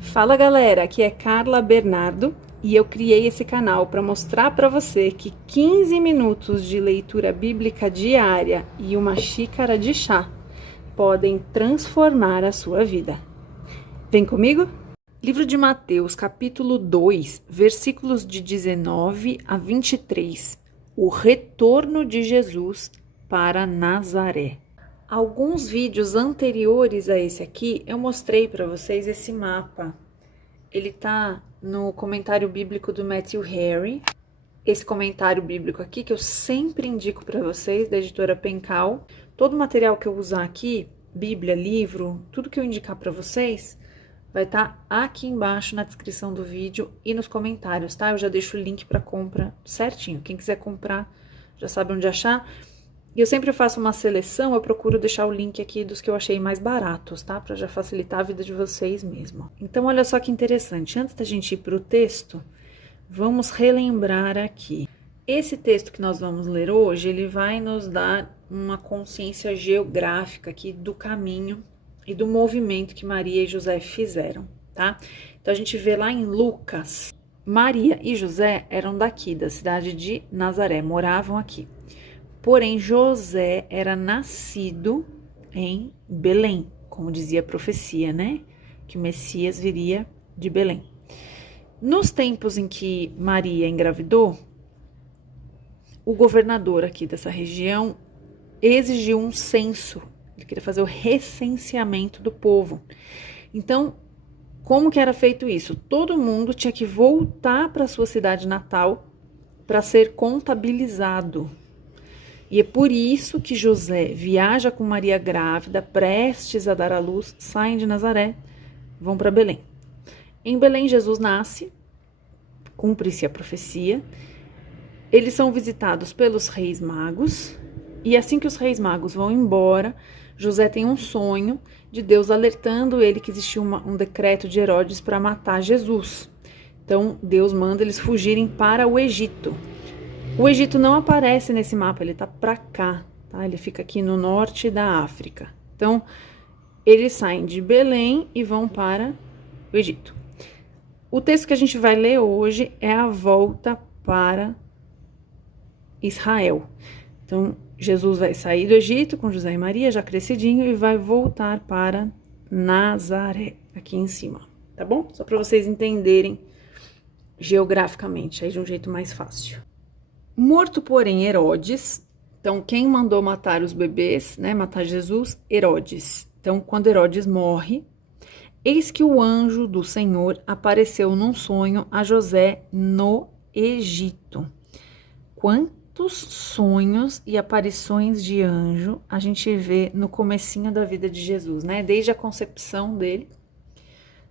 Fala galera, aqui é Carla Bernardo e eu criei esse canal para mostrar para você que 15 minutos de leitura bíblica diária e uma xícara de chá podem transformar a sua vida. Vem comigo? Livro de Mateus, capítulo 2, versículos de 19 a 23. O retorno de Jesus para Nazaré. Alguns vídeos anteriores a esse aqui, eu mostrei para vocês esse mapa. Ele tá no comentário bíblico do Matthew Henry. Esse comentário bíblico aqui, que eu sempre indico para vocês, da editora Pencal. Todo o material que eu usar aqui, Bíblia, livro, tudo que eu indicar para vocês, vai estar aqui embaixo na descrição do vídeo e nos comentários, tá? Eu já deixo o link para compra certinho. Quem quiser comprar, já sabe onde achar. E eu sempre faço uma seleção, eu procuro deixar o link aqui dos que eu achei mais baratos, tá? Para já facilitar a vida de vocês mesmo. Então, olha só que interessante. Antes da gente ir para o texto, vamos relembrar aqui. Esse texto que nós vamos ler hoje, ele vai nos dar uma consciência geográfica aqui do caminho e do movimento que Maria e José fizeram, tá? Então, a gente vê lá em Lucas, Maria e José eram daqui, da cidade de Nazaré, moravam aqui. Porém, José era nascido em Belém, como dizia a profecia, né? Que o Messias viria de Belém. Nos tempos em que Maria engravidou, o governador aqui dessa região exigiu um censo. Ele queria fazer o recenseamento do povo. Então, como que era feito isso? Todo mundo tinha que voltar para sua cidade natal para ser contabilizado. E é por isso que José viaja com Maria grávida, prestes a dar à luz, saem de Nazaré, vão para Belém. Em Belém, Jesus nasce, cumpre-se a profecia. Eles são visitados pelos reis magos. E assim que os reis magos vão embora, José tem um sonho de Deus alertando ele que existia um decreto de Herodes para matar Jesus. Então, Deus manda eles fugirem para o Egito. O Egito não aparece nesse mapa, ele tá para cá, tá? Ele fica aqui no norte da África. Então, eles saem de Belém e vão para o Egito. O texto que a gente vai ler hoje é a volta para Israel. Então, Jesus vai sair do Egito com José e Maria, já crescidinho, e vai voltar para Nazaré, aqui em cima, tá bom? Só para vocês entenderem geograficamente, aí de um jeito mais fácil. Morto, porém, Herodes, então quem mandou matar os bebês, né, matar Jesus? Herodes. Então, quando Herodes morre, eis que o anjo do Senhor apareceu num sonho a José no Egito. Quantos sonhos e aparições de anjo a gente vê no comecinho da vida de Jesus, né? Desde a concepção dele.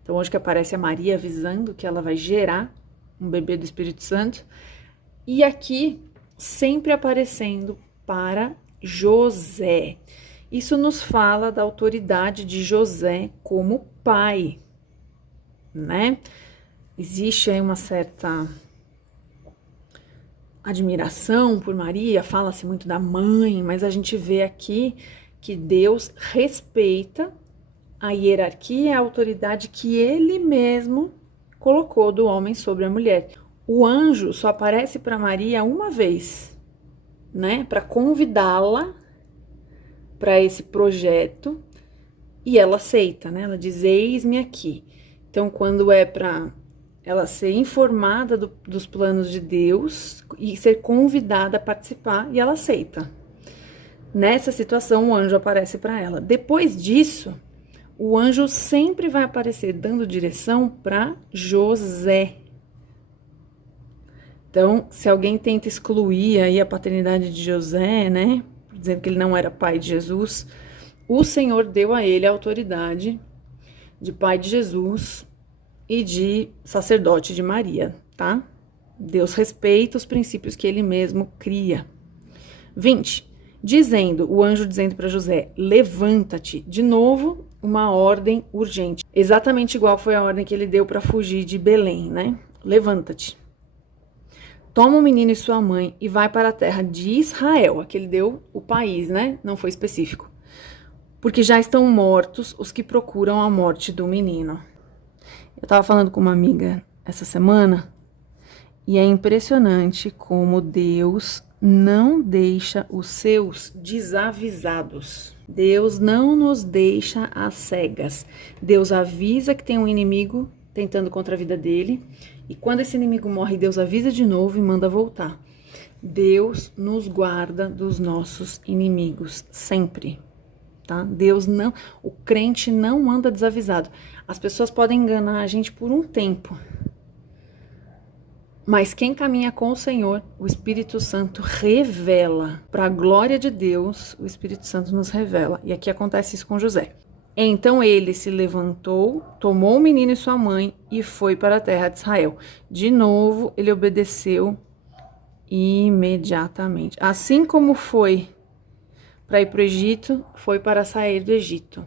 Então, hoje que aparece a Maria avisando que ela vai gerar um bebê do Espírito Santo. E aqui, sempre aparecendo para José. Isso nos fala da autoridade de José como pai, né? Existe aí uma certa admiração por Maria, fala-se muito da mãe, mas a gente vê aqui que Deus respeita a hierarquia e a autoridade que ele mesmo colocou do homem sobre a mulher. O anjo só aparece para Maria uma vez, né? Para convidá-la para esse projeto e ela aceita, né? Ela diz: eis-me aqui. Então, quando é para ela ser informada dos planos de Deus e ser convidada a participar, e ela aceita. Nessa situação, o anjo aparece para ela. Depois disso, o anjo sempre vai aparecer dando direção para José. Então, se alguém tenta excluir aí a paternidade de José, né, dizendo que ele não era pai de Jesus, o Senhor deu a ele a autoridade de pai de Jesus e de sacerdote de Maria, tá? Deus respeita os princípios que ele mesmo cria. 20. O anjo dizendo para José: levanta-te. De novo, uma ordem urgente. Exatamente igual foi a ordem que ele deu para fugir de Belém, né? Levanta-te. Toma o menino e sua mãe e vai para a terra de Israel. Aqui ele deu o país, né? Não foi específico. Porque já estão mortos os que procuram a morte do menino. Eu estava falando com uma amiga essa semana e é impressionante como Deus não deixa os seus desavisados. Deus não nos deixa às cegas. Deus avisa que tem um inimigo tentando contra a vida dele, e quando esse inimigo morre, Deus avisa de novo e manda voltar. Deus nos guarda dos nossos inimigos, sempre. Tá? Deus não, o crente não anda desavisado. As pessoas podem enganar a gente por um tempo, mas quem caminha com o Senhor, o Espírito Santo revela. Para a glória de Deus, o Espírito Santo nos revela. E aqui acontece isso com José. Então ele se levantou, tomou o menino e sua mãe e foi para a terra de Israel. De novo, ele obedeceu imediatamente. Assim como foi para ir para o Egito, foi para sair do Egito.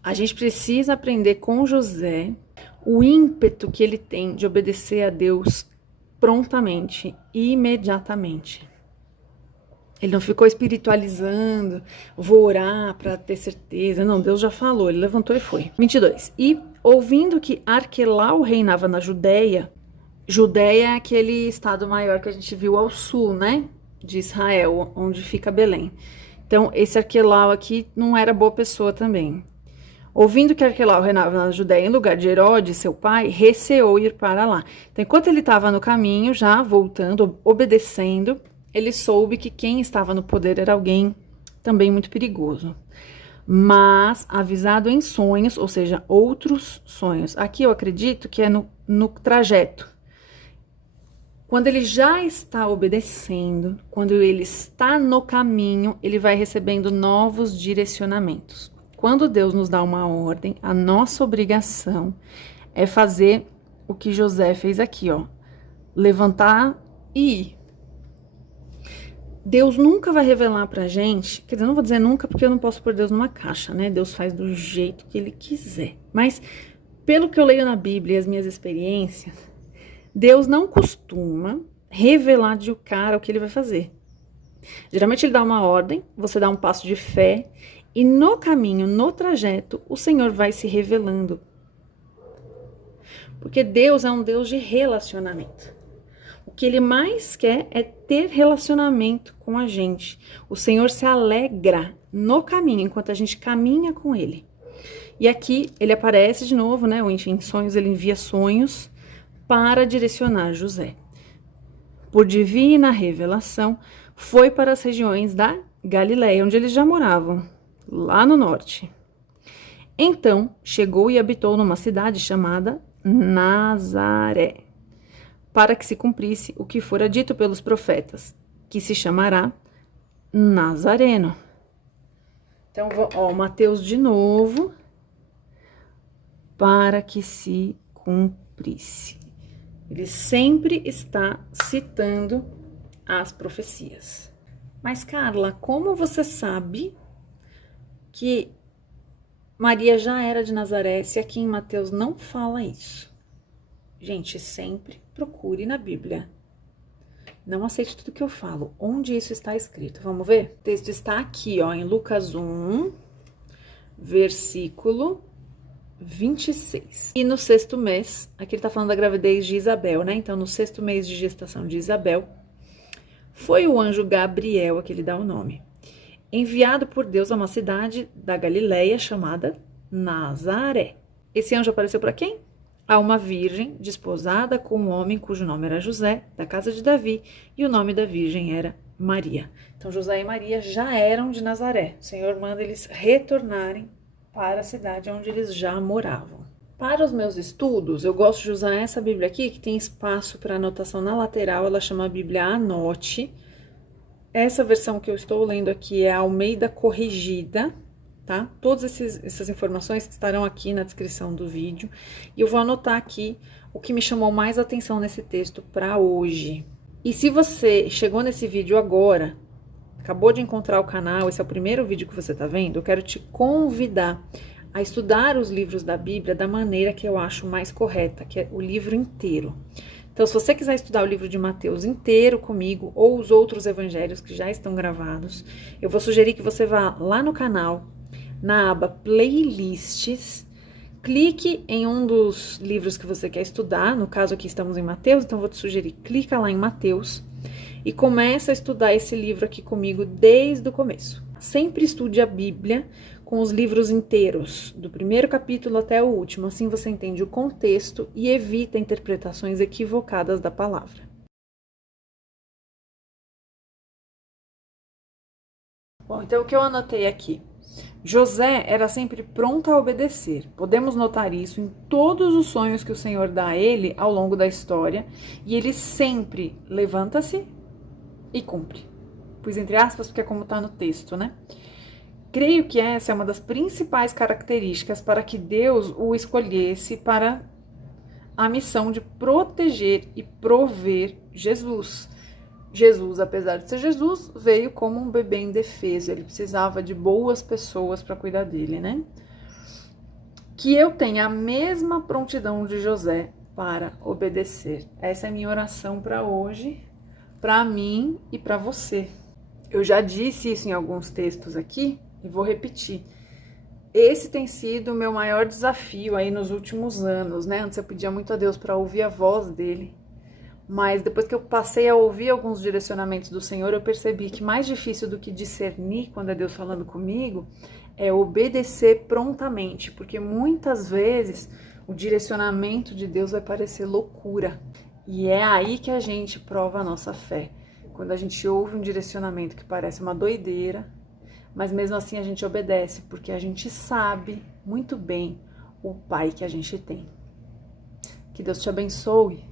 A gente precisa aprender com José o ímpeto que ele tem de obedecer a Deus prontamente, imediatamente. Ele não ficou espiritualizando, vou orar para ter certeza. Não, Deus já falou, ele levantou e foi. 22. E ouvindo que Arquelau reinava na Judéia, Judéia é aquele estado maior que a gente viu ao sul, né? De Israel, onde fica Belém. Então, esse Arquelau aqui não era boa pessoa também. Ouvindo que Arquelau reinava na Judéia em lugar de Herodes, seu pai, receou ir para lá. Então, enquanto ele estava no caminho, já voltando, obedecendo, ele soube que quem estava no poder era alguém também muito perigoso. Mas avisado em sonhos, ou seja, outros sonhos. Aqui eu acredito que é no trajeto. Quando ele já está obedecendo, quando ele está no caminho, ele vai recebendo novos direcionamentos. Quando Deus nos dá uma ordem, a nossa obrigação é fazer o que José fez aqui, ó. Levantar e ir. Deus nunca vai revelar pra gente, quer dizer, eu não vou dizer nunca porque eu não posso pôr Deus numa caixa, né? Deus faz do jeito que ele quiser. Mas, pelo que eu leio na Bíblia e as minhas experiências, Deus não costuma revelar de cara o que ele vai fazer. Geralmente ele dá uma ordem, você dá um passo de fé, e no caminho, no trajeto, o Senhor vai se revelando. Porque Deus é um Deus de relacionamento. O que ele mais quer é ter relacionamento com a gente. O Senhor se alegra no caminho, enquanto a gente caminha com ele. E aqui ele aparece de novo, né? Enfim, em sonhos, ele envia sonhos para direcionar José. Por divina revelação, foi para as regiões da Galileia, onde eles já moravam, lá no norte. Então, chegou e habitou numa cidade chamada Nazaré, para que se cumprisse o que fora dito pelos profetas, que se chamará Nazareno. Então, Mateus de novo, para que se cumprisse. Ele sempre está citando as profecias. Mas, Carla, como você sabe que Maria já era de Nazaré, se aqui em Mateus não fala isso? Gente, sempre procure na Bíblia. Não aceite tudo que eu falo. Onde isso está escrito? Vamos ver? O texto está aqui, ó, em Lucas 1, versículo 26. E no 6º mês, aqui ele tá falando da gravidez de Isabel, né? Então, no 6º mês de gestação de Isabel, foi o anjo Gabriel, aqui ele dá o nome, enviado por Deus a uma cidade da Galileia chamada Nazaré. Esse anjo apareceu para quem? A uma virgem desposada com um homem cujo nome era José, da casa de Davi, e o nome da virgem era Maria. Então, José e Maria já eram de Nazaré. O Senhor manda eles retornarem para a cidade onde eles já moravam. Para os meus estudos, eu gosto de usar essa Bíblia aqui, que tem espaço para anotação na lateral, ela chama a Bíblia Anote. Essa versão que eu estou lendo aqui é a Almeida Corrigida, tá? Todas essas informações estarão aqui na descrição do vídeo. E eu vou anotar aqui o que me chamou mais atenção nesse texto para hoje. E se você chegou nesse vídeo agora, acabou de encontrar o canal, esse é o primeiro vídeo que você está vendo, eu quero te convidar a estudar os livros da Bíblia da maneira que eu acho mais correta, que é o livro inteiro. Então, se você quiser estudar o livro de Mateus inteiro comigo, ou os outros evangelhos que já estão gravados, eu vou sugerir que você vá lá no canal, na aba Playlists, clique em um dos livros que você quer estudar. No caso aqui estamos em Mateus, então vou te sugerir, clica lá em Mateus e começa a estudar esse livro aqui comigo desde o começo. Sempre estude a Bíblia com os livros inteiros, do primeiro capítulo até o último, assim você entende o contexto e evita interpretações equivocadas da palavra. Bom, então o que eu anotei aqui? José era sempre pronto a obedecer. Podemos notar isso em todos os sonhos que o Senhor dá a ele ao longo da história, e ele sempre levanta-se e cumpre. Pus entre aspas porque é como está no texto, né? Creio que essa é uma das principais características para que Deus o escolhesse para a missão de proteger e prover Jesus. Jesus, apesar de ser Jesus, veio como um bebê indefeso. Ele precisava de boas pessoas para cuidar dele, né? Que eu tenha a mesma prontidão de José para obedecer. Essa é a minha oração para hoje, para mim e para você. Eu já disse isso em alguns textos aqui e vou repetir. Esse tem sido o meu maior desafio aí nos últimos anos, né? Antes eu pedia muito a Deus para ouvir a voz dele. Mas depois que eu passei a ouvir alguns direcionamentos do Senhor, eu percebi que mais difícil do que discernir quando é Deus falando comigo é obedecer prontamente, porque muitas vezes o direcionamento de Deus vai parecer loucura. E é aí que a gente prova a nossa fé. Quando a gente ouve um direcionamento que parece uma doideira, mas mesmo assim a gente obedece, porque a gente sabe muito bem o Pai que a gente tem. Que Deus te abençoe.